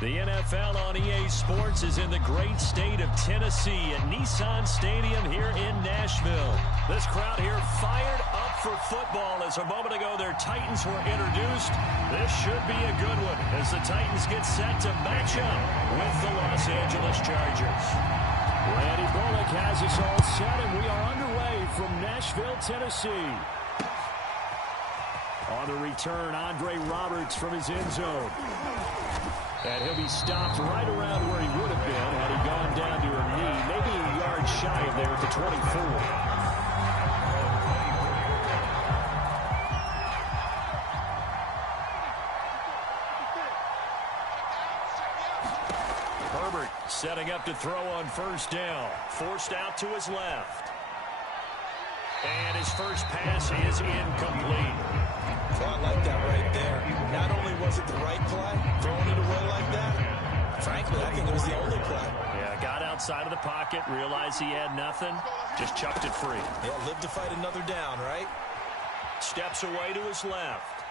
The NFL on EA Sports is in the great state of Tennessee at Nissan Stadium here in Nashville. This crowd here fired up for football as a moment ago their Titans were introduced. This should be a good one as the Titans get set to match up with the Los Angeles Chargers. Randy Bullock has us all set, and we are underway from Nashville, Tennessee. On the return, Andre Roberts from his end zone. And he'll be stopped right around where he would have been had he gone down to a knee, maybe a yard shy of there at the 24. Herbert setting up to throw on first down. Forced out to his left. And his first pass is incomplete. Well, I like that right there. Not only was it the right play, throwing it away like that, frankly, I think it was the only play. Yeah, got outside of the pocket, realized he had nothing, just chucked it free. Yeah, lived to fight another down, right? Steps away to his left.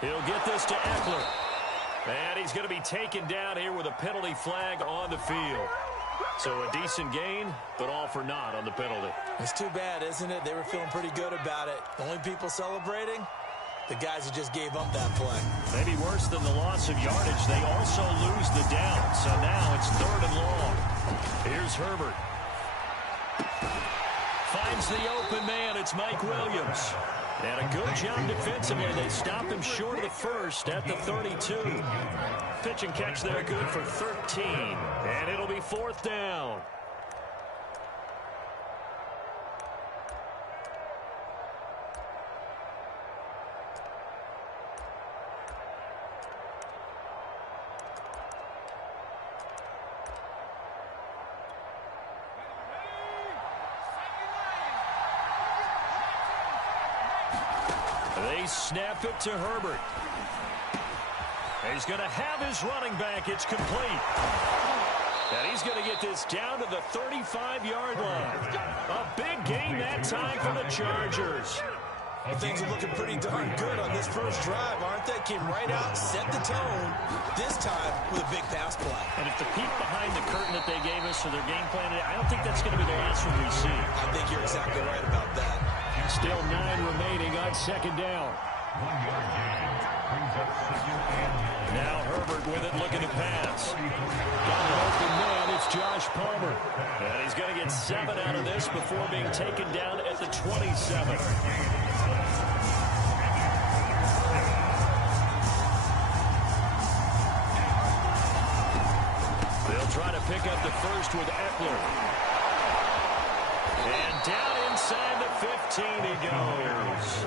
He'll get this to Eckler. And he's going to be taken down here with a penalty flag on the field. So a decent gain, but all for naught on the penalty. It's too bad, isn't it? They were feeling pretty good about it. The only people celebrating, the guys who just gave up that play. Maybe worse than the loss of yardage, they also lose the down. So now it's 3rd and long. Here's Herbert. Finds the open man. It's Mike Williams. And a good job defensively. They stopped him short of the first at the 32. Pitch and catch there good for 13. And it'll be 4th down. They snap it to Herbert. He's going to have his running back. It's complete. And he's going to get this down to the 35-yard line. A big gain that time for the Chargers. Well, things are looking pretty darn good on this first drive, aren't they? Came right out, set the tone, this time with a big pass play. And if the peek behind the curtain that they gave us for their game plan, I don't think that's going to be the last one we see. I think you're exactly right about that. Still 9 remaining on 2nd down. Now Herbert with it, looking to pass. Got an open man, it's Josh Palmer. And he's going to get 7 out of this before being taken down at the 27. They'll try to pick up the first with Eckler. And down inside the 15 he goes.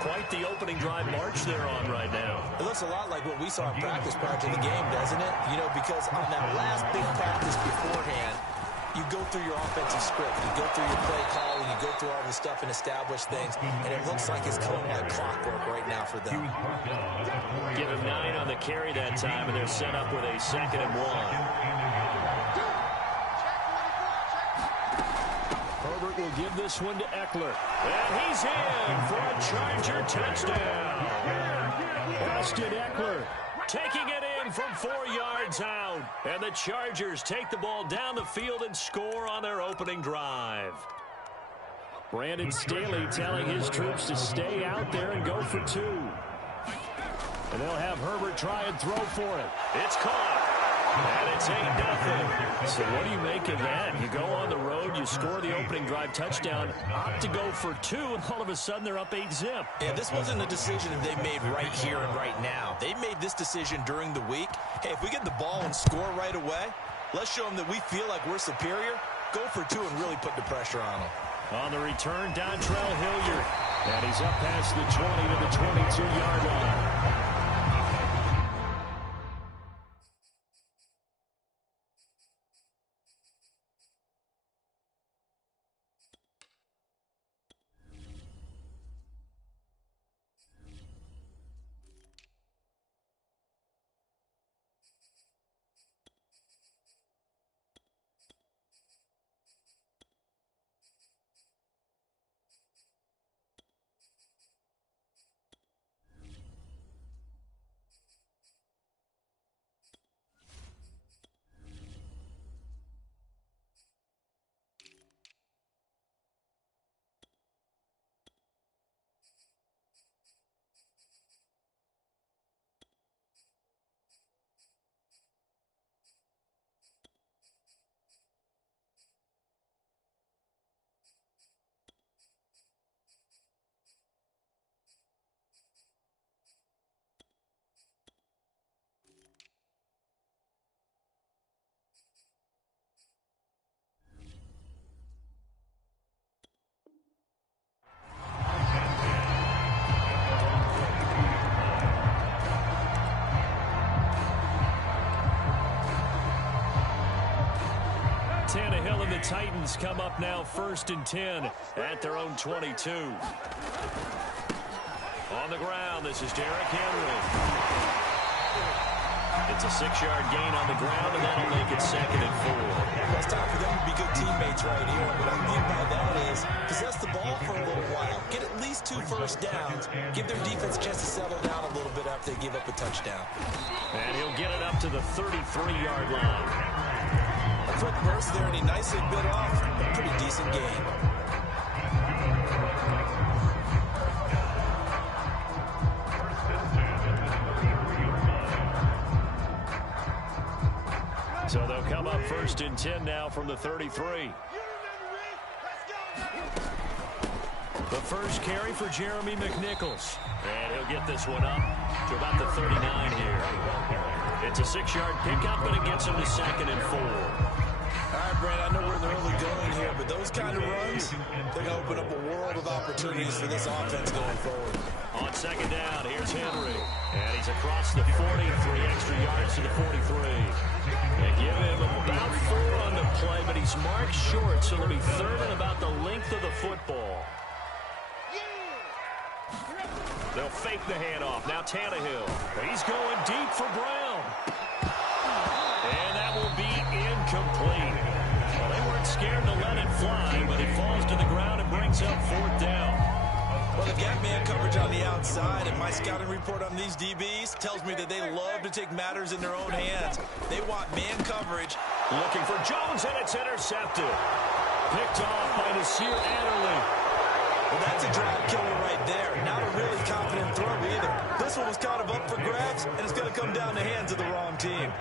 Quite the opening drive march they're on right now. It looks a lot like what we saw in practice prior to the game, doesn't it? You know, because on that last big practice beforehand, you go through your offensive script, you go through your play calling, you go through all the stuff and establish things, and it looks like it's going like clockwork right now for them. Give him 9 on the carry that time, and they're set up with a 2nd and 1. Herbert will give this one to Eckler. And he's in for a Charger touchdown. Austin Eckler taking it in from 4 yards out. And the Chargers take the ball down the field and score on their opening drive. Brandon Staley telling his troops to stay out there and go for 2. And they'll have Herbert try and throw for it. It's caught. And it's 8-0. So what do you make of that? You go on the road, you score the opening drive touchdown, opt to go for 2, and all of a sudden they're up 8-zip. Yeah, this wasn't a decision that they made right here and right now. They made this decision during the week. Hey, if we get the ball and score right away, let's show them that we feel like we're superior. Go for 2 and really put the pressure on them. On the return, Dontrell Hilliard. And he's up past the 20 to the 22-yard line. Tannehill and the Titans come up now 1st and 10 at their own 22. On the ground, this is Derrick Henry. It's a 6-yard gain on the ground, and that'll make it 2nd and 4. Well, it's time for them to be good teammates right here. What I mean by that is possess the ball for a little while. Get at least 2 first downs. Give their defense a chance to settle down a little bit after they give up a touchdown. And he'll get it up to the 33-yard line. A quick burst there, and he nicely bit off a pretty decent gain. So they'll come up 1st and 10 now from the 33. The first carry for Jeremy McNichols. And he'll get this one up to about the 39 here. It's a 6-yard pickup, but it gets him to 2nd and 4. All right, Brent, I know we're in the early going here, but those kind of runs, they're going to open up a world of opportunities for this offense going forward. On 2nd down, here's Henry. And he's across the 40, 3 extra yards to the 43. They give him about 4 on the play, but he's marked short, so it'll be 3rd and about the length of the football. They'll fake the handoff. Now Tannehill. He's going deep for Brown. And that will be incomplete. Well, they weren't scared to let it fly, but it falls to the ground and brings up 4th down. Well, they've got man coverage on the outside, and my scouting report on these DBs tells me that they love to take matters in their own hands. They want man coverage. Looking for Jones, and it's intercepted. Picked off by Nasir Adderley. Well, that's a drive killer right there. Not a really confident throw either. This one was kind of up for grabs, and it's going to come down the hands of the wrong team.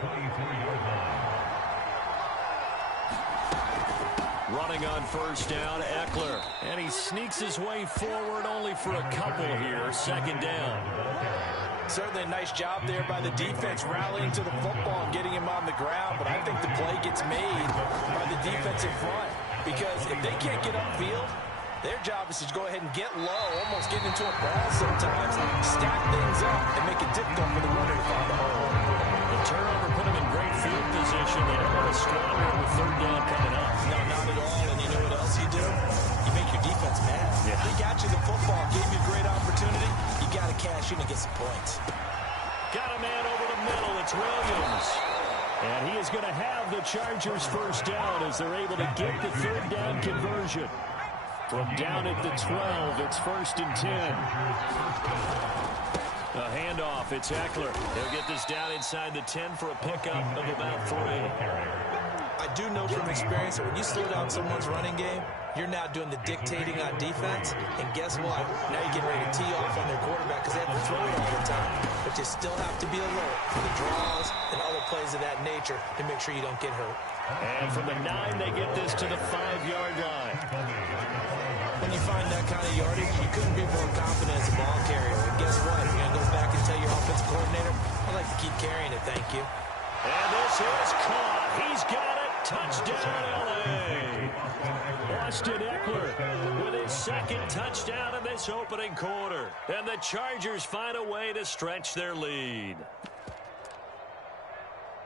Running on 1st down, Eckler. And he sneaks his way forward only for a couple here. 2nd down. Certainly a nice job there by the defense rallying to the football and getting him on the ground, but I think the play gets made by the defense in front. Because if they can't get upfield, their job is to go ahead and get low, almost get into a ball sometimes, stack things up, and make it difficult for the runner to find the hole. The turnover put him in great field position. They don't want to squander it with 3rd down coming up. No, not at all, and you know what else you do? You make your defense mad. Yeah. They got you the football, gave you a great opportunity. You got to cash in and get some points. Got a man over the middle. It's Williams. And he is going to have the Chargers 1st down as they're able to get the 3rd down conversion. From down at the 12, it's 1st and 10. A handoff, it's Eckler. He'll get this down inside the 10 for a pickup of about 3. I do know from experience that when you slow down someone's running game, you're now doing the dictating on defense. And guess what? Now you're getting ready to tee off on their quarterback because they have to throw it all the time. But you still have to be alert for the draws and other plays of that nature to make sure you don't get hurt. And from the 9, they get this to the 5-yard line. When you find that kind of yardage, you couldn't be more confident as a ball carrier. And guess what? You're going to go back and tell your offensive coordinator, I'd like to keep carrying it, thank you. And this is caught. He's got it. Touchdown, L.A. Austin Eckler with his 2nd touchdown in this opening quarter. And the Chargers find a way to stretch their lead.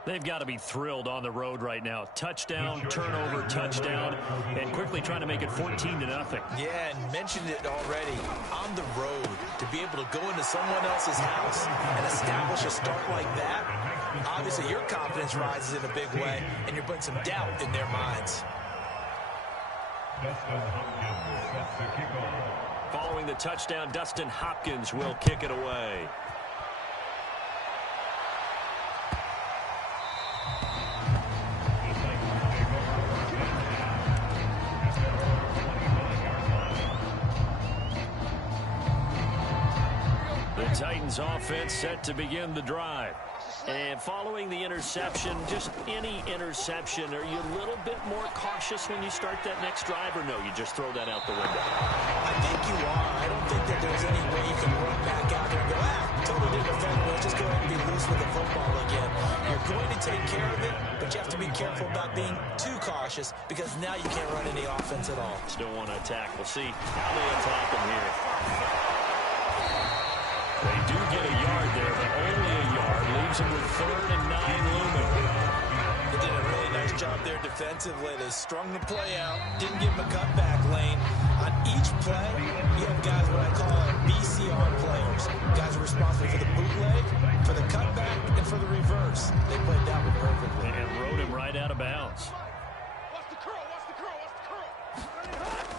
They've got to be thrilled on the road right now. Touchdown, turnover, touchdown, and quickly trying to make it 14-0. Yeah, and mentioned it already. On the road, to be able to go into someone else's house and establish a start like that, obviously your confidence rises in a big way, and you're putting some doubt in their minds. Following the touchdown, Dustin Hopkins will kick it away. The Titans offense set to begin the drive. And following the interception, just any interception, are you a little bit more cautious when you start that next drive, or no, you just throw that out the window? I think you are. I don't think that there's any way you can run back out there and go, totally didn't affect me. Let's just go ahead and be loose with the football again. You're going to take care of it, but you have to be careful about being too cautious because now you can't run any offense at all. Still want to attack. We'll see how they attack them here. They do get a yard there, but only a yard. Leaves them with 3rd and 9 looming. They did a really nice nice job there defensively. They strung the play out, didn't give him a cutback lane. On each play, you have guys what I call BCR players. Guys are responsible for the bootleg, for the cutback, and for the reverse. They played that one perfectly. And rode him right out of bounds.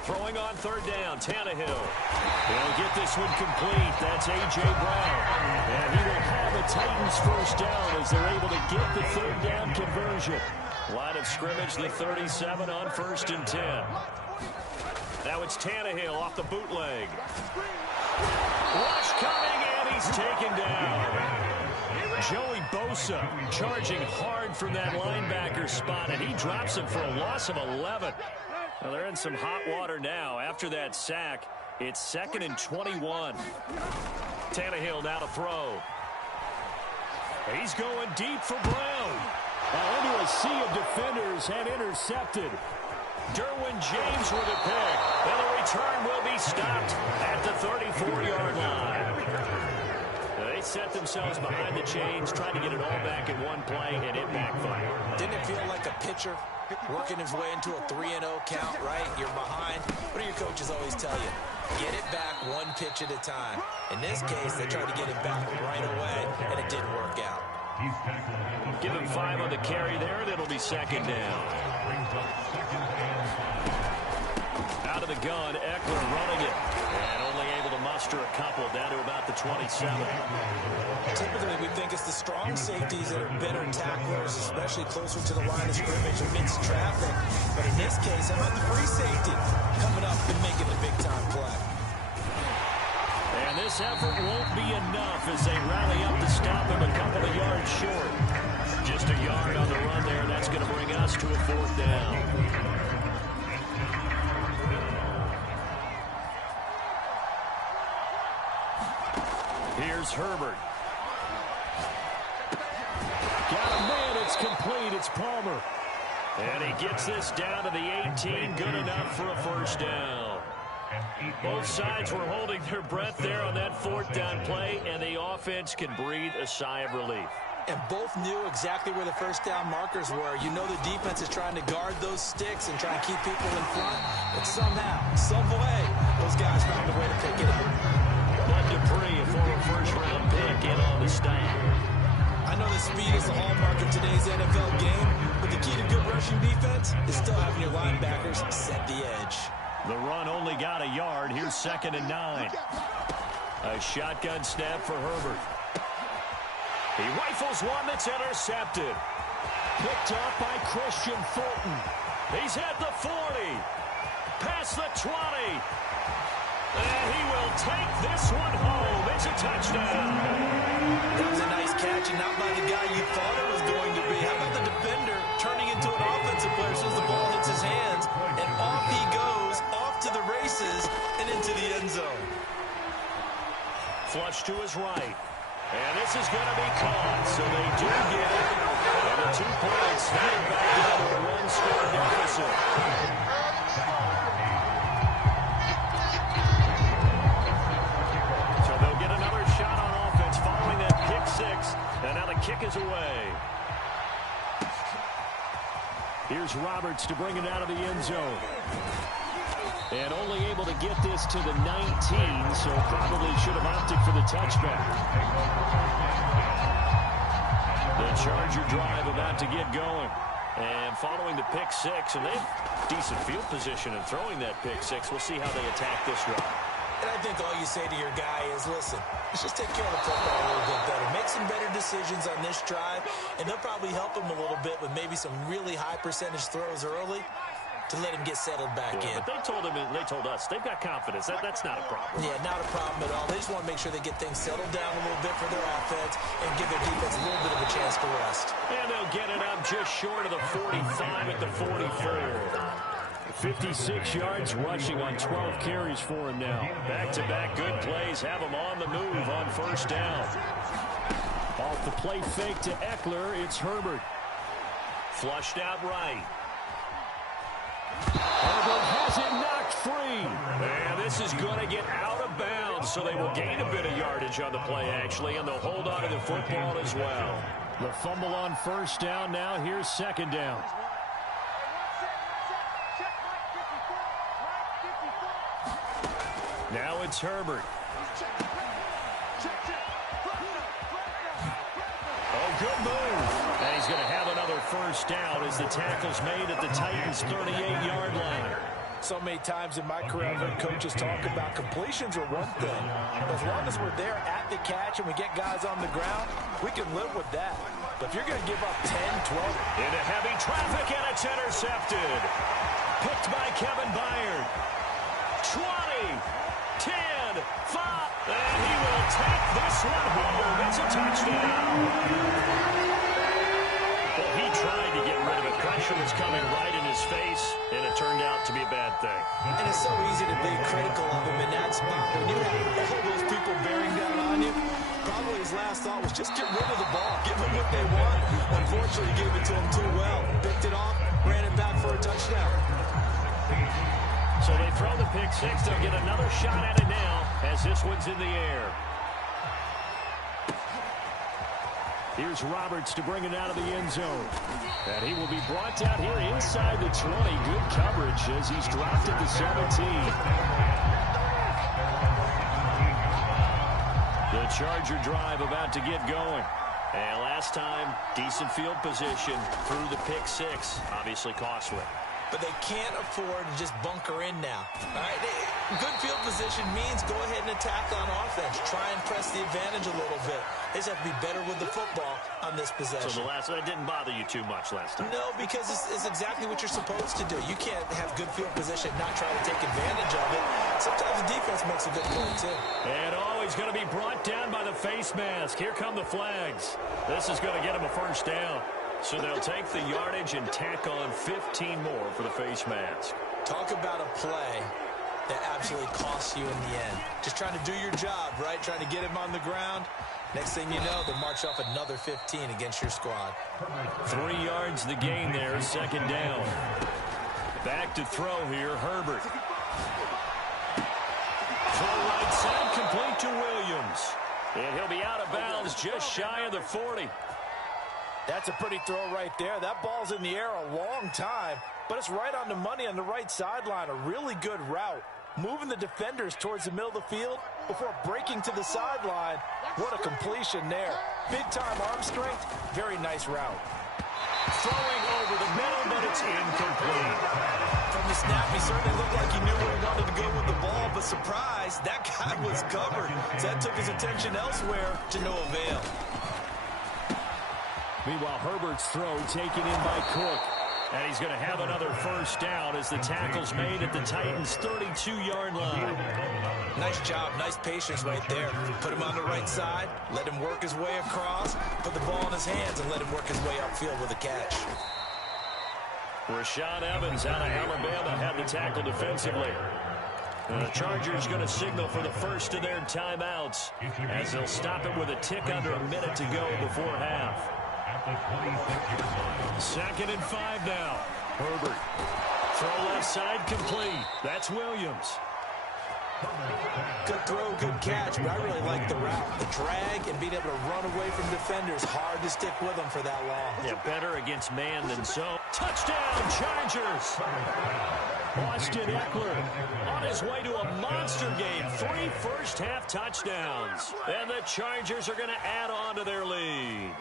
Throwing on third down, Tannehill. He'll get this one complete. That's A.J. Brown. And he will have a Titans first down as they're able to get the third down conversion. Line of scrimmage, the 37 on 1st and 10. Now it's Tannehill off the bootleg. Rush coming, and he's taken down. Joey Bosa charging hard from that linebacker spot, and he drops him for a loss of 11. Well, they're in some hot water now. After that sack, it's 2nd and 21. Tannehill now to throw. He's going deep for Brown. Into a sea of defenders and intercepted. Derwin James with a pick. And the return will be stopped at the 34-yard line. They set themselves behind the chains, trying to get it all back in one play, and it backfired. Didn't it feel like a pitcher working his way into a 3-0 count, right? You're behind. What do your coaches always tell you? Get it back one pitch at a time. In this case, they tried to get it back right away, and it didn't work out. Give him 5 on the carry there, and it'll be 2nd down. Out of the gun, Eckler running it. And only able to muster a couple down to about the 27. Typically, we think it's the strong safeties that are better tacklers, especially closer to the line of scrimmage amidst traffic. But in this case, how about the free safety coming up and making the big-time play? And this effort won't be enough as they rally up to stop him a couple of yards short. Just a yard on the run there, and that's going to bring us to a 4th down. Here's Herbert. Got a man, it's complete, it's Palmer. And he gets this down to the 18, good enough for a first down. Both sides were holding their breath there on that 4th down play, and the offense can breathe a sigh of relief. And both knew exactly where the first down markers were. You know the defense is trying to guard those sticks and try and keep people in front. But somehow, some way, those guys found a way to pick it up. Bud Dupree, a former first-round pick, in on the stop. I know that speed is the hallmark of today's NFL game, but the key to good rushing defense is still having your linebackers set the edge. The run only got a yard. Here's 2nd and 9. A shotgun snap for Herbert. He rifles one that's intercepted. Picked up by Christian Fulton. He's at the 40. Past the 20. And he will take this one home. It's a touchdown. That was a nice catch, and not by the guy you thought it was going to be. How about the defender turning into an offensive player as soon as the ball hits his hands, and off he goes, off to the races, and into the end zone. Flush to his right. And this is going to be caught, so they do get it. And the 2 points snap back down to a 1-score deficit. So they'll get another shot on offense following that pick 6. And now the kick is away. Here's Roberts to bring it out of the end zone. And only able to get this to the 19, so probably should have opted for the touchback. The Charger drive about to get going. And following the pick 6, and they have decent field position in throwing that pick 6. We'll see how they attack this drive. And I think all you say to your guy is, listen, let's just take care of the football a little bit better. Make some better decisions on this drive, and they'll probably help him a little bit with maybe some really high percentage throws early to let him get settled back in. But they told him, and they told us, they've got confidence. That's not a problem. Yeah, not a problem at all. They just want to make sure they get things settled down a little bit for their offense and give their defense a little bit of a chance to rest. And they'll get it up just short of the 45 at the 44. 56 yards rushing on 12 carries for him now. Back-to-back good plays have him on the move on first down. Off the play fake to Eckler, it's Herbert. Flushed out right. Herbert has it knocked free. And this is going to get out of bounds, so they will gain a bit of yardage on the play, actually, and they'll hold on to the football as well. The fumble on first down now. Here's second down. Now it's Herbert. Oh, good move. And he's going to have another first down as the tackle's made at the Titans' 38-yard line. So many times in my career, I've heard coaches talk about completions are one thing. As long as we're there at the catch and we get guys on the ground, we can live with that. But if you're going to give up 10, 12... Into heavy traffic, and it's intercepted. Picked by Kevin Byard. 20, 10, 5, and he will take this one home. It's a touchdown. Well, he tried to get rid of it. Pressure was coming right in his face, and it turned out to be a bad thing. And it's so easy to be critical of him in that spot. When you have all those people bearing down on you, probably his last thought was just get rid of the ball. Give them what they want. Unfortunately, he gave it to him too well. Picked it off, ran it back for a touchdown. So they throw the pick six. They'll get another shot at it now as this one's in the air. Here's Roberts to bring it out of the end zone. And he will be brought down here inside the 20. Good coverage as he's dropped at the 17. The Charger drive about to get going. And last time, decent field position through the pick six. Obviously costly. But they can't afford to just bunker in now. All right? Good field position means go ahead and attack on offense. Try and press the advantage a little bit. They just have to be better with the football on this possession. So that didn't bother you too much last time? No, because it's exactly what you're supposed to do. You can't have good field position and not try to take advantage of it. Sometimes the defense makes a good point, too. And he's going to be brought down by the face mask. Here come the flags. This is going to get him a first down. So they'll take the yardage and tack on 15 more for the face mask. Talk about a play that absolutely costs you in the end. Just trying to do your job, right? Trying to get him on the ground. Next thing you know, they'll march off another 15 against your squad. 3 yards the gain there, second down. Back to throw here, Herbert. Throw right side, complete to Williams. And he'll be out of bounds just shy of the 40. That's a pretty throw right there. That ball's in the air a long time, but it's right on the money on the right sideline. A really good route. Moving the defenders towards the middle of the field before breaking to the sideline. What a completion there. Big-time arm strength. Very nice route. Throwing over the middle, but it's incomplete. From the snap, he certainly looked like he knew where he wanted to go with the ball, but surprise, that guy was covered. So that took his attention elsewhere to no avail. Meanwhile, Herbert's throw taken in by Cook. And he's going to have another first down as the tackle's made at the Titans' 32-yard line. Nice job, nice patience right there. Put him on the right side, let him work his way across, put the ball in his hands, and let him work his way upfield with a catch. Rashad Evans out of Alabama had the tackle defensively. And the Chargers going to signal for the first of their timeouts as they'll stop it with a tick under a minute to go before half. 2nd and 5 now. Herbert. Throw left side complete. That's Williams. Good throw, good catch, but I really like the route. The drag and being able to run away from defenders. Hard to stick with them for that long. Yeah, better against man than zone. Touchdown, Chargers. Austin Eckler on his way to a monster game. 3 first-half touchdowns. And the Chargers are going to add on to their lead.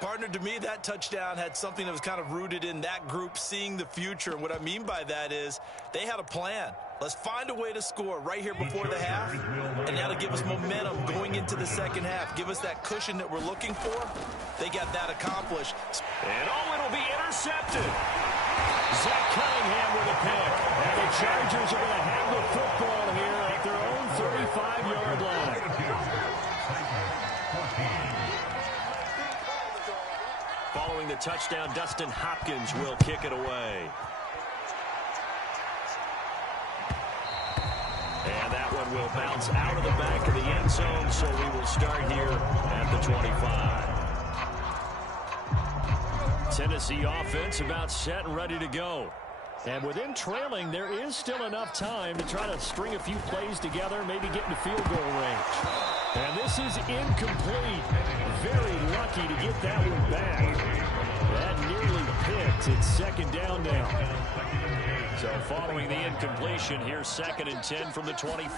Partner, to me, that touchdown had something that was kind of rooted in that group seeing the future. And what I mean by that is they had a plan. Let's find a way to score right here before the half. And that'll give us momentum going into the second half. Give us that cushion that we're looking for. They got that accomplished. And it'll be intercepted. Zach Cunningham with a pick. And the Chargers are going to have the football here at their own 35-yard line. Following the touchdown, Dustin Hopkins will kick it away. And that one will bounce out of the back of the end zone, so we will start here at the 25. Tennessee offense about set and ready to go. And with them trailing, there is still enough time to try to string a few plays together, maybe get into field goal range. And this is incomplete. Very lucky to get that one back. That nearly picked. It's second down now. So following the incompletion, here's 2nd and 10 from the 25.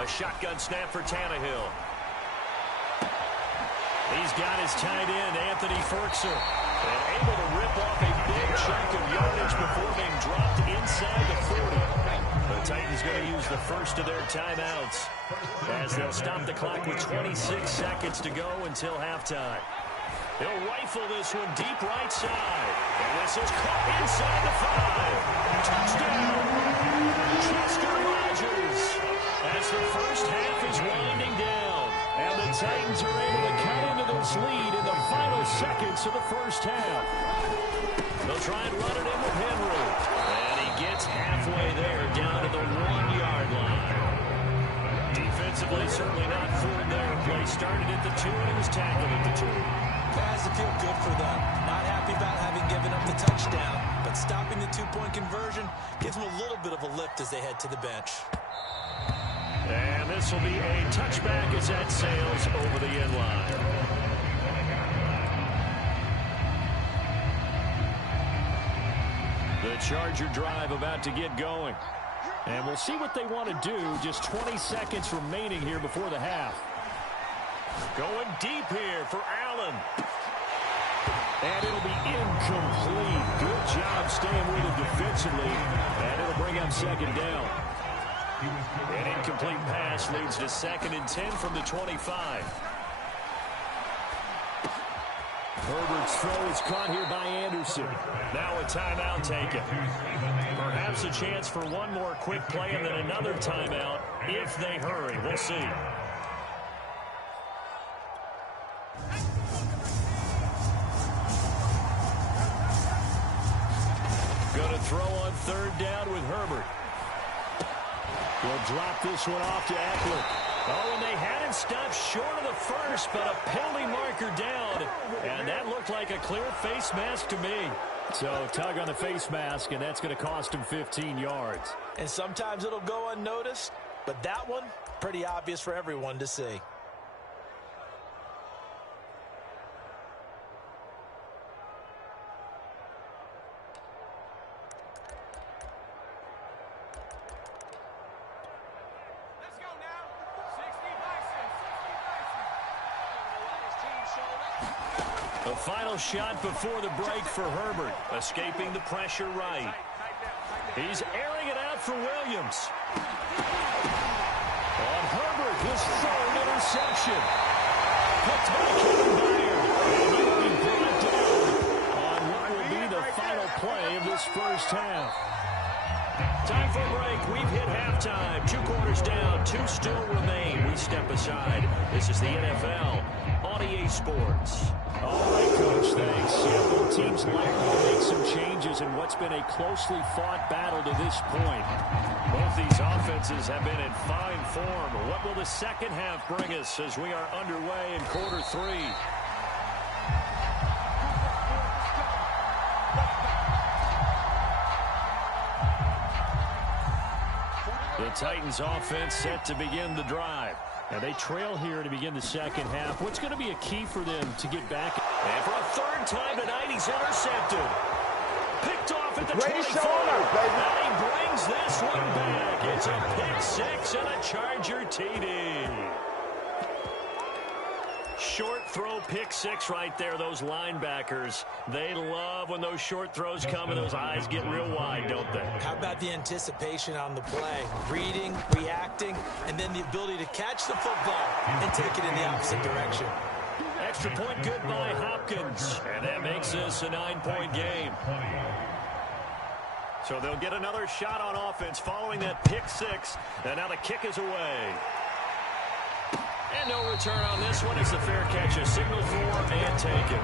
A shotgun snap for Tannehill. He's got his tight end, Anthony Ferkser, and able to rip off a big chunk of yardage before being dropped inside the 40. The Titans going to use the first of their timeouts as they'll stop the clock with 26 seconds to go until halftime. They'll rifle this one deep right side. And this is caught inside the 5. Touchdown! Chester Rogers as the first half is winding down. And the Titans are able to cut into this lead in the final seconds of the first half. They'll try and run it in with Henry. And he gets halfway there, down to the 1-yard line. Defensively, certainly not fooled there. Play started at the 2, and he was tackled at the 2. Has to feel good for them. Not happy about having given up the touchdown, but stopping the 2-point conversion gives them a little bit of a lift as they head to the bench. And this will be a touchback as that sails over the end line. The Charger drive about to get going. And we'll see what they want to do. Just 20 seconds remaining here before the half. Going deep here for Allen. And it'll be incomplete. Good job staying with it defensively. And it'll bring up 2nd down. An incomplete pass leads to 2nd and 10 from the 25. Herbert's throw is caught here by Anderson. Now a timeout taken. Perhaps a chance for one more quick play and then another timeout if they hurry. We'll see. Going to throw on 3rd down with Herbert. He'll drop this one off to Eckler. Oh, and they had him stopped short of the first, but a penalty marker down. And that looked like a clear face mask to me. So tug on the face mask, and that's going to cost him 15 yards. And sometimes it'll go unnoticed, but that one, pretty obvious for everyone to see. The final shot before the break for Herbert, escaping the pressure right. He's airing it out for Williams. On Herbert, his 3rd interception. Picked by Kevin Byard. And he will be brought down on what will be the final play of this first half. Time for a break. We've hit halftime. 2 quarters down. 2 still remain. We step aside. This is the NFL on EA Sports. All right, Coach, thanks. Yeah, both teams likely to make some changes in what's been a closely fought battle to this point. Both these offenses have been in fine form. What will the second half bring us as we are underway in quarter 3? The Titans offense set to begin the drive. Now they trail here to begin the second half. What's going to be a key for them to get back? And for a 3rd time tonight, he's intercepted. Picked off at the 24. And he brings this one back. It's a pick 6 and a Charger TD. Short throw pick 6 right there. Those linebackers, they love when those short throws come and those eyes get real wide, don't they? How about the anticipation on the play? Reading, reacting, and then the ability to catch the football and take it in the opposite direction. Extra point good by Hopkins. And that makes this a 9-point game. So they'll get another shot on offense following that pick 6. And now the kick is away. And no return on this one. It's the fair catch. A signal for and taken.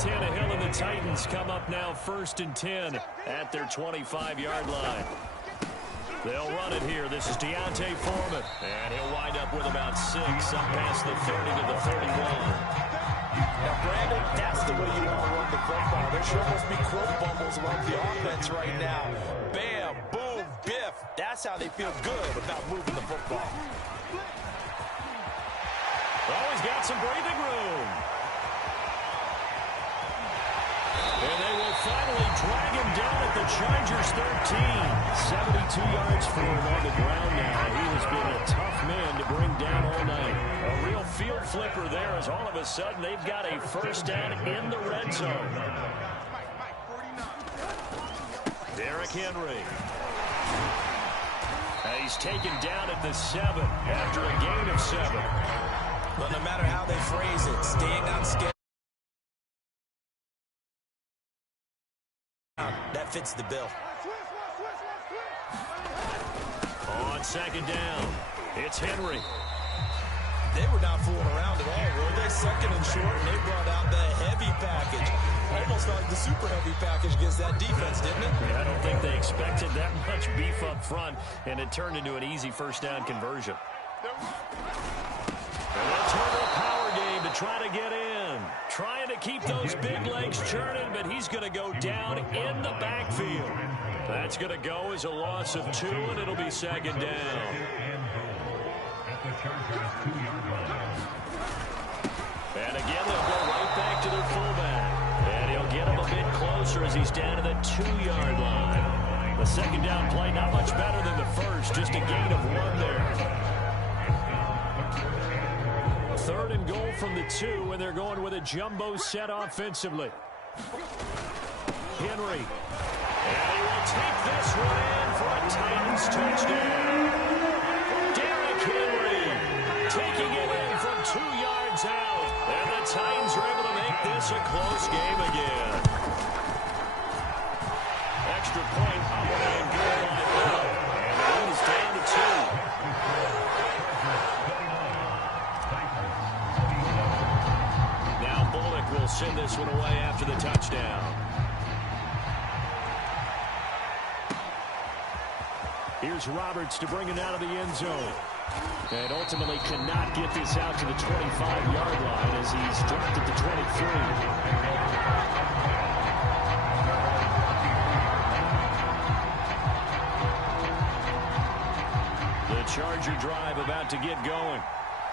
Tannehill and the Titans come up now 1st and 10 at their 25-yard line. They'll run it here. This is Deontay Foreman. And he'll wind up with about 6 up past the 30 to the 31. Now, Brandon, that's the way you want to run the football. There should almost be quote bubbles along the offense right now. Bam, boom, biff. That's how they feel good about moving the football. Always got some breathing room. And they will finally drag him down at the Chargers' 13. 72 yards for him on the ground now. He has been a tough man to bring down all night. A real field flipper there as all of a sudden they've got a first down in the red zone. Derrick Henry. He's taken down at the 7 after a gain of 7. Well, no matter how they phrase it, staying on schedule. That fits the bill. On second down, it's Henry. They were not fooling around at all, were they? Second and short, and they brought out the heavy package. Almost like the super heavy package against that defense, didn't it? Yeah, I don't think they expected that much beef up front, and it turned into an easy first down conversion. And they'll turn to a power game to try to get in. Trying to keep those big legs churning, but he's going to go down in the backfield. That's going to go as a loss of 2, and it'll be second down. And again, they'll go right back to their fullback. And he'll get him a bit closer as he's down to the 2-yard line. The second down play not much better than the first, just a gain of 1 there. Third and goal from the 2, and they're going with a jumbo set offensively. Henry. And he will take this one in for a Titans touchdown. Derrick Henry taking it in from 2 yards out. And the Titans are able to make this a close game again. Extra point up and good by Bell. And the lead is down to 2. Now Bullock will send this one away after the touchdown. Here's Roberts to bring it out of the end zone. And ultimately cannot get this out to the 25-yard line as he's dropped at the 23. The Charger drive about to get going.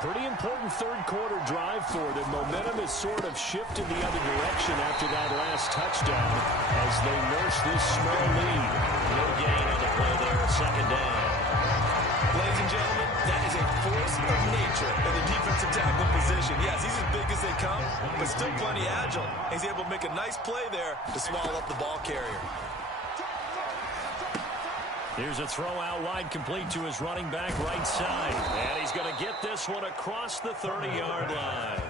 Pretty important third-quarter drive for them. Momentum has sort of shifted the other direction after that last touchdown as they nurse this small lead. No gain on the play there, second down. Ladies and gentlemen, that is a force of nature in the defensive tackle position. Yes, he's as big as they come, but still plenty agile. He's able to make a nice play there to swallow up the ball carrier. Here's a throw out wide, complete to his running back right side. And he's going to get this one across the 30-yard line.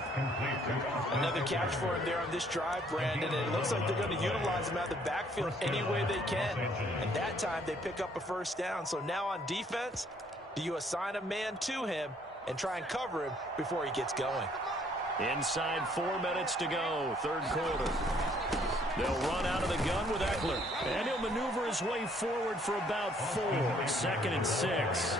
Another catch for him there on this drive, Brandon. And it looks like they're going to utilize him out of the backfield any way they can. And that time they pick up a first down. So now on defense, do you assign a man to him and try and cover him before he gets going? Inside 4 minutes to go, third quarter. They'll run out of the gun with Eckler. And he'll maneuver his way forward for about 4. Second and 6.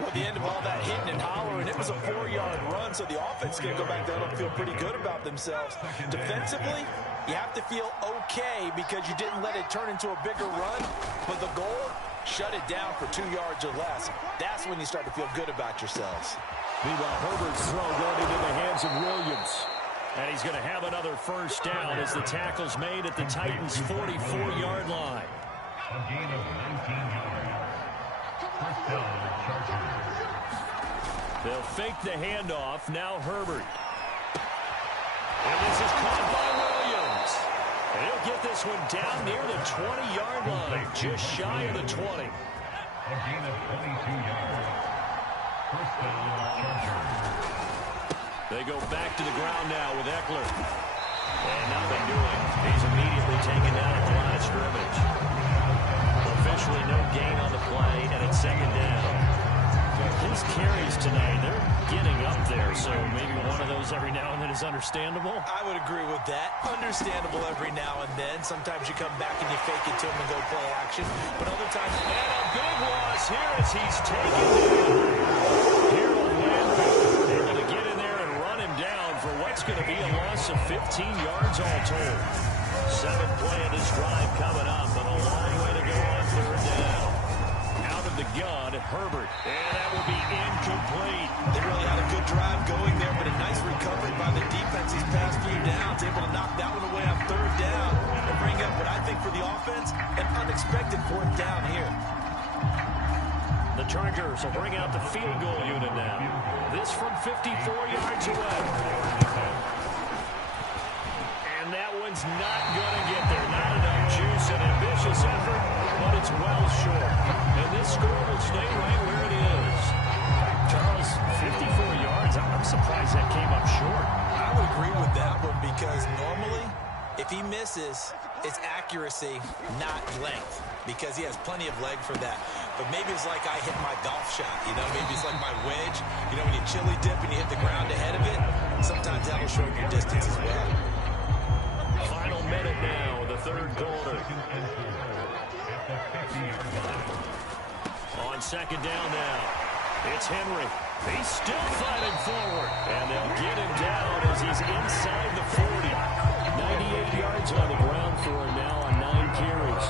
Well, the end of all that hitting and hollering, it was a 4-yard run, so the offense is going to go back down and feel pretty good about themselves. Defensively, you have to feel okay because you didn't let it turn into a bigger run. But the goal, shut it down for 2 yards or less. That's when you start to feel good about yourselves. Meanwhile, Herbert's throw going into the hands of Williams. And he's going to have another first down as the tackle's made at the Titans' 44-yard line. A gain of 19 yards. First down, Chargers. They'll fake the handoff. Now Herbert. And this is caught by Williams. And he'll get this one down near the 20-yard line, just shy of the 20. A gain of 22 yards. First down, Chargers. They go back to the ground now with Eckler. And nothing doing. He's immediately taken down at the line of scrimmage. Officially no gain on the play, and it's second down. His carries tonight, they're getting up there, so maybe one of those every now and then is understandable. I would agree with that. Understandable every now and then. Sometimes you come back and you fake it to him and go play action. But other times, and a big loss here as he's taken down. Harold Landry able to get in there and run him down for what's going to be a loss of 15 yards all told. 7th play of this drive coming up, but a long way to go on third down. Out of the gun, Herbert, and that will be incomplete. They really had a good drive going there, but a nice recovery by the defense these past few downs, able to knock that one away on third down. Chargers will bring out the field goal unit now. This from 54 yards away. And that one's not going to get there. Not enough juice. An ambitious effort, but it's well short. And this score will stay right where it is. Charles, 54 yards. I'm surprised that came up short. I would agree with that one because normally, if he misses, it's accuracy, not length, because he has plenty of leg for that. But maybe it's like I hit my golf shot, you know? Maybe it's like my wedge. You know, when you chili dip and you hit the ground ahead of it, sometimes that'll shorten your distance as well. Final minute now, the third quarter. On second down now, it's Henry. He's still fighting forward, and they'll get him down as he's inside the 40. 98 yards on the ground for him now on 9 carries.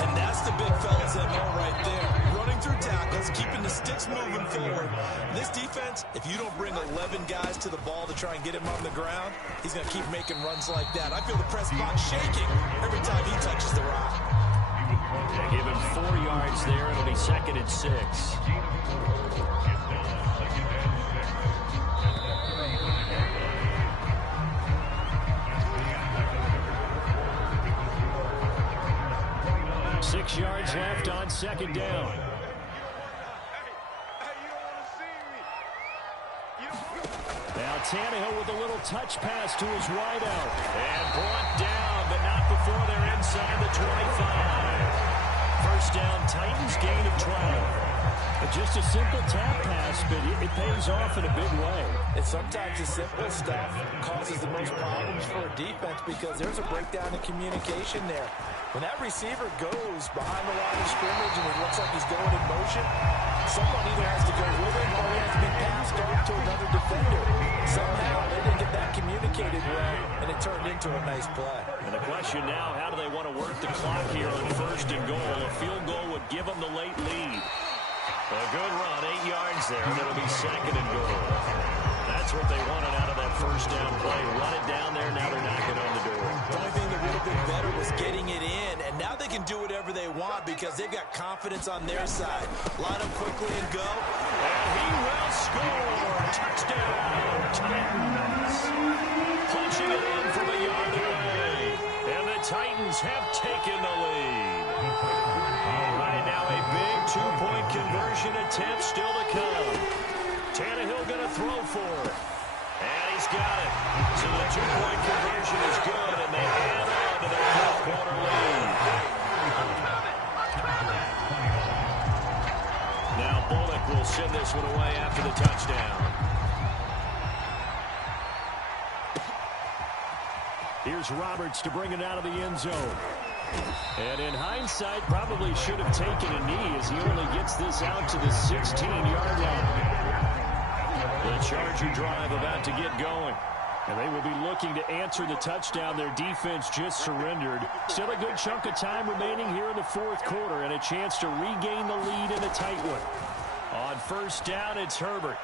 And that's the big fella's MO right there. Running through tackles, keeping the sticks moving forward. This defense, if you don't bring 11 guys to the ball to try and get him on the ground, he's going to keep making runs like that. I feel the press box shaking every time he touches the rock. They give him 4 yards there. It'll be 2nd and 6. 6 yards left on second down. Now Tannehill with a little touch pass to his wideout. And brought down, but not before they're inside the 25. First down, Titans gain of 12. Just a simple tap pass, but it pays off in a big way. And sometimes the simple stuff causes the most problems for a defense because there's a breakdown in communication there. When that receiver goes behind the line of scrimmage and it looks like he's going in motion, someone either has to go with him or he has to be passed off to another defender. Somehow they didn't get that communicated well, and it turned into a nice play. And the question now, how do they want to work the clock here on first and goal? A field goal would give them the late lead. A good run, 8 yards there, and it'll be 2nd and goal. That's what they wanted out of that first down play. Run it down there, now they're knocking on the door. The only thing that would have been better was getting it in, and now they can do whatever they want because they've got confidence on their side. Line up quickly and go. And he will score. Touchdown, Titans. Punching it in from a yard away. And the Titans have taken the lead. All right, now a big two-point conversion attempt still to come. Tannehill going to throw for it. And he's got it. So the two-point conversion is good, and they add on to their fourth-quarter lead. Now Bullock will send this one away after the touchdown. Here's Roberts to bring it out of the end zone. And in hindsight, probably should have taken a knee as he only gets this out to the 16-yard line. The Charger drive about to get going. And they will be looking to answer the touchdown their defense just surrendered. Still a good chunk of time remaining here in the fourth quarter and a chance to regain the lead in a tight one. On first down, it's Herbert.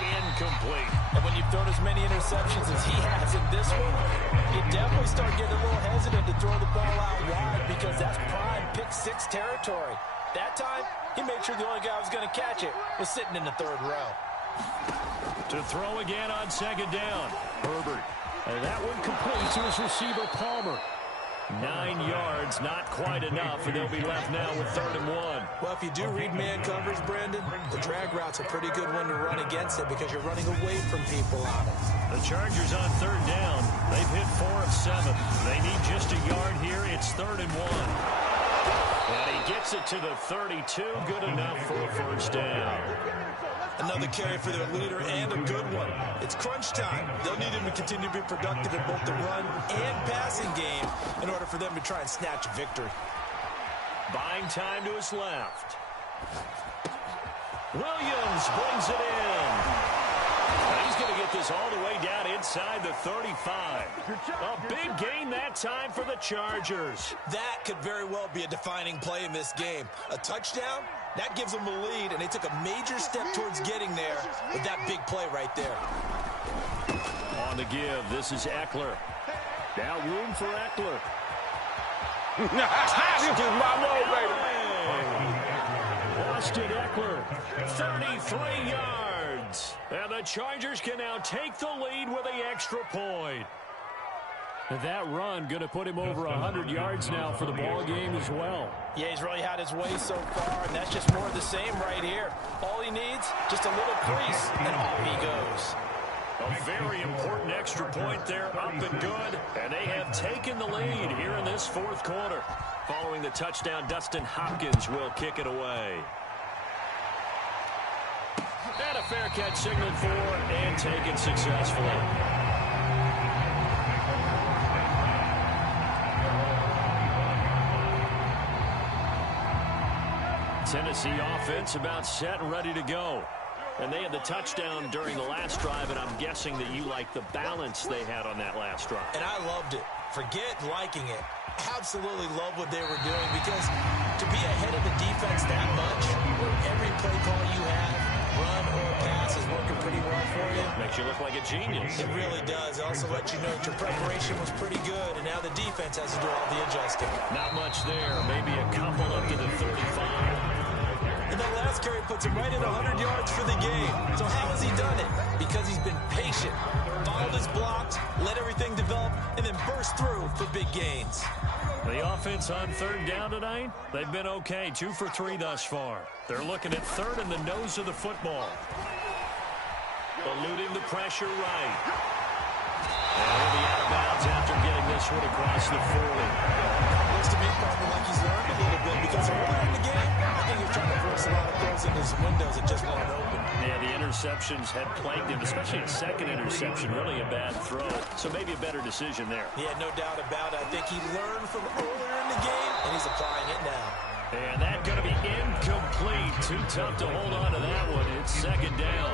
Incomplete. And when you've thrown as many interceptions as he has in this one, you definitely start getting a little hesitant to throw the ball out wide because that's prime pick-6 territory. That time, he made sure the only guy who was going to catch it was sitting in the third row. To throw again on second down, Herbert. And that one complete to his receiver, Palmer. 9 yards, not quite enough, and they'll be left now with 3rd and 1. Well, if you do read man coverage, Brandon, the drag route's a pretty good one to run against it because you're running away from people on it. The Chargers on 3rd down. They've hit 4 of 7. They need just a yard here. It's 3rd and 1. And he gets it to the 32. Good enough for a first down. Another carry for their leader and a good one. It's crunch time. They'll need him to continue to be productive in both the run and passing game in order for them to try and snatch a victory. Buying time to his left. Williams brings it in. He's going to get this all the way down inside the 35. A big gain that time for the Chargers. That could very well be a defining play in this game. A touchdown, that gives them a lead, and they took a major step towards getting there with that big play right there. On the give, this is Eckler. Now room for Eckler. This is my low, baby. Austin Ekeler, 33 yards. And the Chargers can now take the lead with the extra point. That run going to put him over 100 yards now for the ball game as well. Yeah, he's really had his way so far, and that's just more of the same right here. All he needs, just a little crease, and off he goes. A very important extra point there, up and good. And they have taken the lead here in this fourth quarter. Following the touchdown, Dustin Hopkins will kick it away. And a fair catch signaled for and taken successfully. Tennessee offense about set and ready to go. And they had the touchdown during the last drive, and I'm guessing that you like the balance they had on that last drive. And I loved it. Forget liking it. Absolutely love what they were doing, because to be ahead of the defense that much, where every play call you have, run or pass, is working pretty well for you. Makes you look like a genius. It really does. It also lets you know that your preparation was pretty good, and now the defense has to do all the adjusting. Not much there. Maybe a couple up to the 35. And that last carry puts him right at 100 yards for the game. So how has he done it? Because he's been patient, followed his blocks, let everything develop, and then burst through for big gains. The offense on third down tonight, they've been okay. 2 for 3 thus far. They're looking at third in the nose of the football. Eluding the pressure right. And he'll be out of bounds after getting this one across the 40. Looks to me probably like he's learned a little bit, because earlier in the game, I think he was trying to force a lot of throws into his windows that just weren't open. Yeah, the interceptions had plagued him, especially a second interception, really a bad throw. So maybe a better decision there. Yeah, no doubt about it. I think he learned from earlier in the game, and he's applying it now. And that's going to be incomplete. Too tough to hold on to that one. It's second down.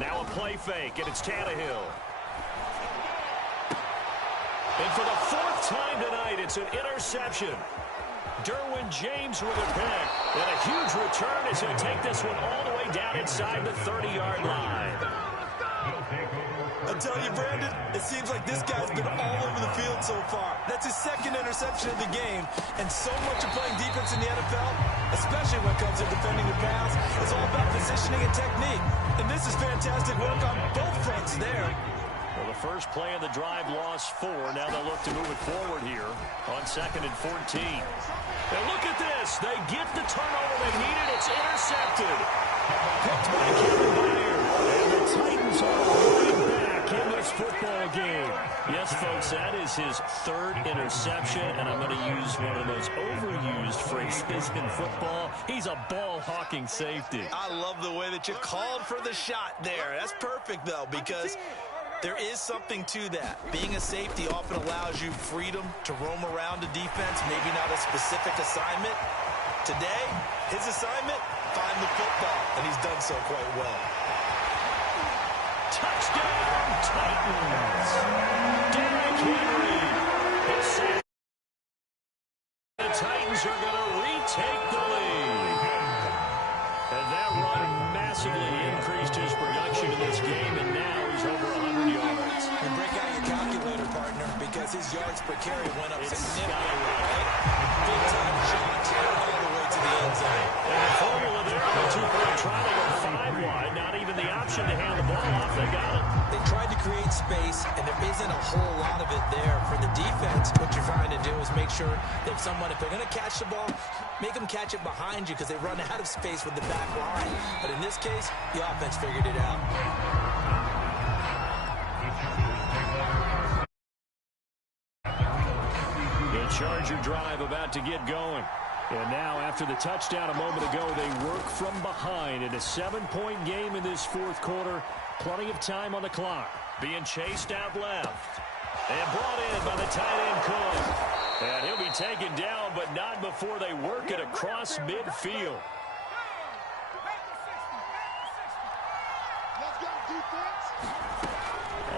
Now a play fake, and it's Tannehill. And for the 4th time tonight, it's an interception. Derwin James with a pick. And a huge return as he'll take this one all the way down inside the 30-yard line. I tell you, Brandon, it seems like this guy's been all over the field so far. That's his second interception of the game. And so much of playing defense in the NFL, especially when it comes to defending the pass, is all about positioning and technique. And this is fantastic work on both fronts there. Well, the first play of the drive lost 4. Now they'll look to move it forward here on 2nd and 14. And look at this. They get the turnover they needed. It's intercepted. Picked by Kevin Byard. And the Titans are right back in this football game. Yes, folks, that is his 3rd interception. And I'm going to use one of the most overused phrases in football. He's a ball-hawking safety. I love the way that you called for the shot there. That's perfect, though, because there is something to that. Being a safety often allows you freedom to roam around a defense, maybe not a specific assignment. Today, his assignment, find the football, and he's done so quite well. Touchdown, Titans! Derrick Henry is set. The Titans are going to retake the lead. And that run massively increased his production in this game, and now he's over 100 yards. And break out your calculator, partner, because his yards per carry went up significantly. Big-time shot all the way to the end zone. And the formula there on the 2-point try to go 5 wide. Not even the option to hand the ball off. They got it. They tried to create space, and there isn't a whole lot of it there. For the defense, what you're trying to do is make sure that someone, if they're going to catch the ball, make them catch it behind you, because they run out of space with the back line. But in this case, the offense figured it out. The Charger drive about to get going. And now, after the touchdown a moment ago, they work from behind in a 7-point game in this fourth quarter. Plenty of time on the clock. Being chased out left. And brought in by the tight end Cook. And he'll be taken down, but not before they work it across midfield.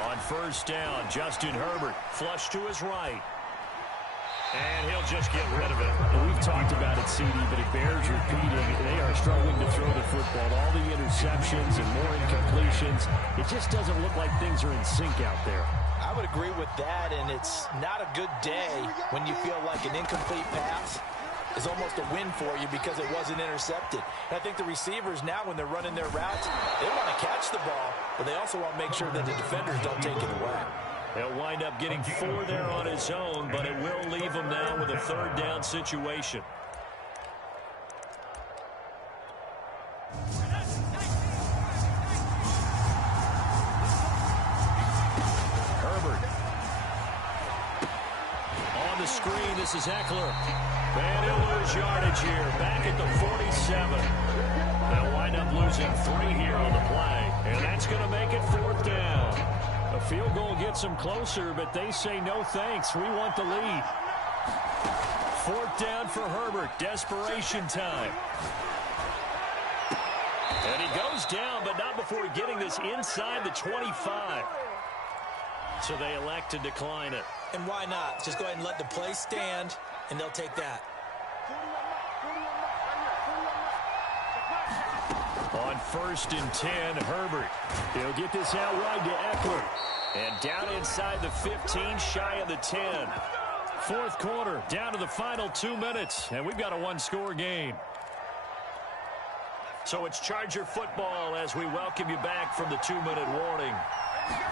On first down, Justin Herbert flush to his right. And he'll just get rid of it. And we've talked about it, CD, but it bears repeating. They are struggling to throw the football. All the interceptions and more incompletions. It just doesn't look like things are in sync out there. I would agree with that, and it's not a good day when you feel like an incomplete pass is almost a win for you because it wasn't intercepted. And I think the receivers now, when they're running their routes, they want to catch the ball, but they also want to make sure that the defenders don't take it away. He'll wind up getting 4 there on his own, but it will leave him now with a 3rd down situation. Herbert. On the screen, this is Eckler. And he'll lose yardage here, back at the 47. They'll wind up losing 3 here on the play, and that's going to make it 4th down. A field goal gets them closer, but they say no thanks. We want the lead. 4th down for Herbert. Desperation time. And he goes down, but not before getting this inside the 25. So they elect to decline it. And why not? Just go ahead and let the play stand, and they'll take that. On 1st and 10, Herbert. He'll get this out wide to Eckler. And down inside the 15, shy of the 10. 4th quarter, down to the final 2 minutes, and we've got a 1-score game. So it's Charger football as we welcome you back from the 2-minute warning.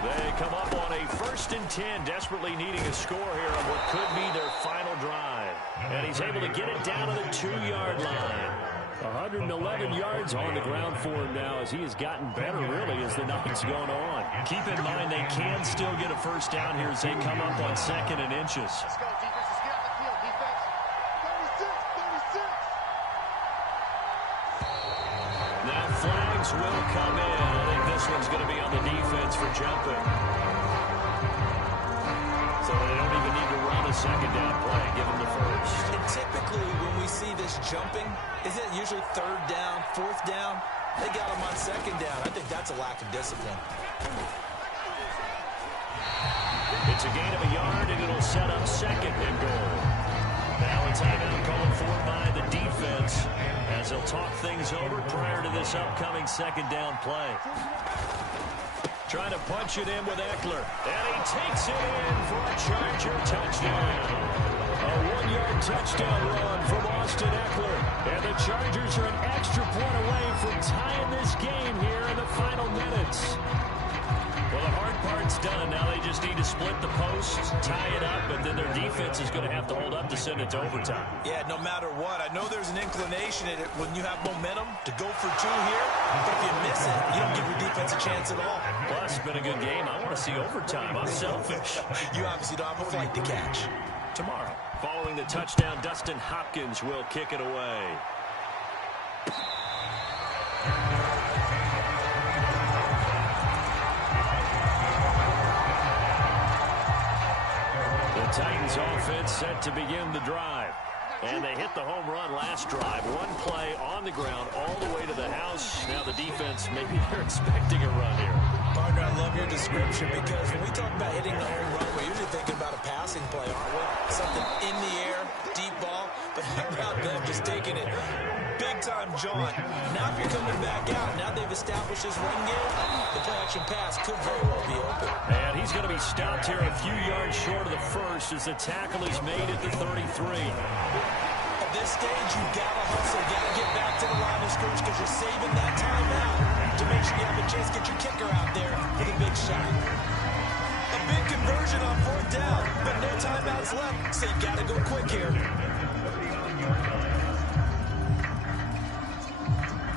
They come up on a 1st and 10, desperately needing a score here on what could be their final drive. And he's able to get it down to the 2-yard line. 111 yards on the ground for him now as he has gotten better, really, as the night's going on. Keep in mind they can still get a 1st down here as they come up on 2nd and inches. Let's go, defense. Let's get out the field, defense. 36, 36. Now flags will come in. I think this one's going to be on the defense for jumping. So they don't even need to run a 2nd down play. Give them the 1st. And typically when we see this jumping, is it usually 3rd down, 4th down? They got them on 2nd down. I think that's a lack of discipline. It's a gain of a yard, and it'll set up 2nd and goal. Now a timeout called for by the defense as they'll talk things over prior to this upcoming 2nd down play. Trying to punch it in with Eckler. And he takes it in for a Charger touchdown. A 1-yard touchdown run from Austin Eckler. And the Chargers are an extra point away from tying this game here in the final minutes. Well, the hard part's done. Now they just need to split the posts, tie it up, and then their defense is going to have to hold up to send it to overtime. Yeah, no matter what. I know there's an inclination in it when you have momentum to go for 2 here. But if you miss it, you don't give your defense a chance at all. Plus, it's been a good game. I want to see overtime. I'm selfish. You obviously don't have a flight to catch. Tomorrow, following the touchdown, Dustin Hopkins will kick it away. Titans offense set to begin the drive. And they hit the home run last drive. 1 play on the ground all the way to the house. Now the defense, maybe they're expecting a run here. Partner, I love your description because when we talk about hitting the home run, we're usually thinking about a passing play, aren't we? Something in the air, deep ball. But how about them just taking it big-time jaunt? Now if you're coming back out, now they've established this run game, the play-action pass could very well be open. And he's going to be stopped here a few yards short of the first as the tackle is made at the 33. At this stage, you've got to hustle, got to get back to the line of scrimmage because you're saving that time out to make sure you have a chance to get your kicker out there for the big shot. A big conversion on 4th down, but no timeouts left, so you got to go quick here.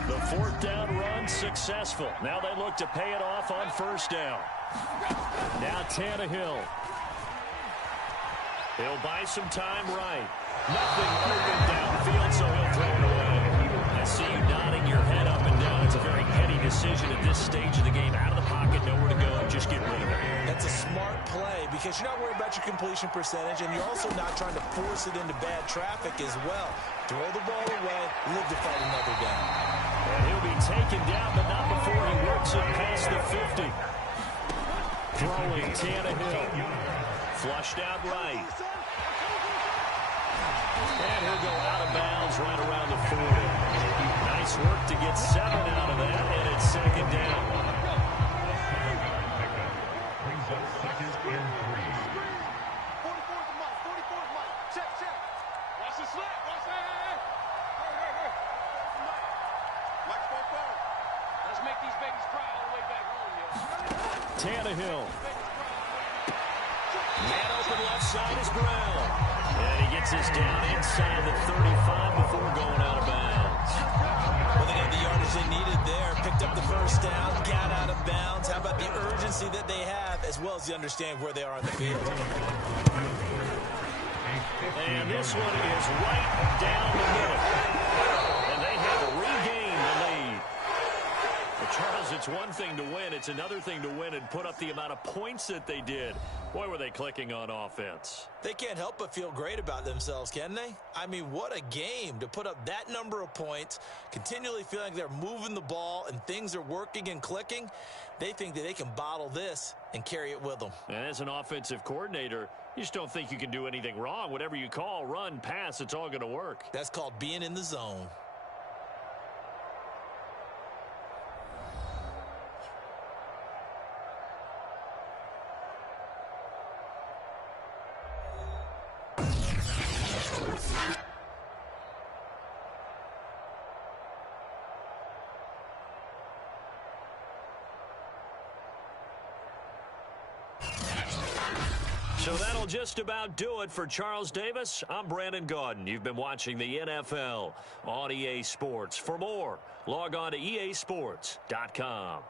The 4th down run successful. Now they look to pay it off on 1st down. Now Tannehill. He'll buy some time right. Nothing open downfield, so he'll throw it away. I see you nodding your head up and down. It's a very heady decision at this stage of the game. Out of the pocket, nowhere to go, just get rid of it. That's a smart play because you're not worried about your completion percentage, and you're also not trying to force it into bad traffic as well. Throw the ball away, live to fight another down. And he'll be taken down, but not before he works it past the 50. Throwing Tannehill. Flushed out right. And he'll go out of bounds right around the 40. Nice work to get 7 out of that, and it's 2nd down. Brings up 2nd and Tannehill. Man open left side is Brown. And he gets his down inside the 35 before going out of bounds. Well, they got the yardage they needed there. Picked up the first down, got out of bounds. How about the urgency that they have, as well as the understanding where they are on the field. And this one is right down the middle. And they have regained the lead. But Charles, it's one thing to win. It's another thing to win and put up the amount of points that they did. Boy, were they clicking on offense. They can't help but feel great about themselves, can they? I mean, what a game to put up that number of points, continually feeling like they're moving the ball and things are working and clicking. They think that they can bottle this and carry it with them. And as an offensive coordinator, you just don't think you can do anything wrong. Whatever you call, run, pass, it's all going to work. That's called being in the zone. So that'll just about do it for Charles Davis. I'm Brandon Gaudin. You've been watching the NFL on EA Sports. For more, log on to easports.com.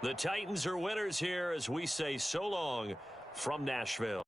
The Titans are winners here as we say so long from Nashville.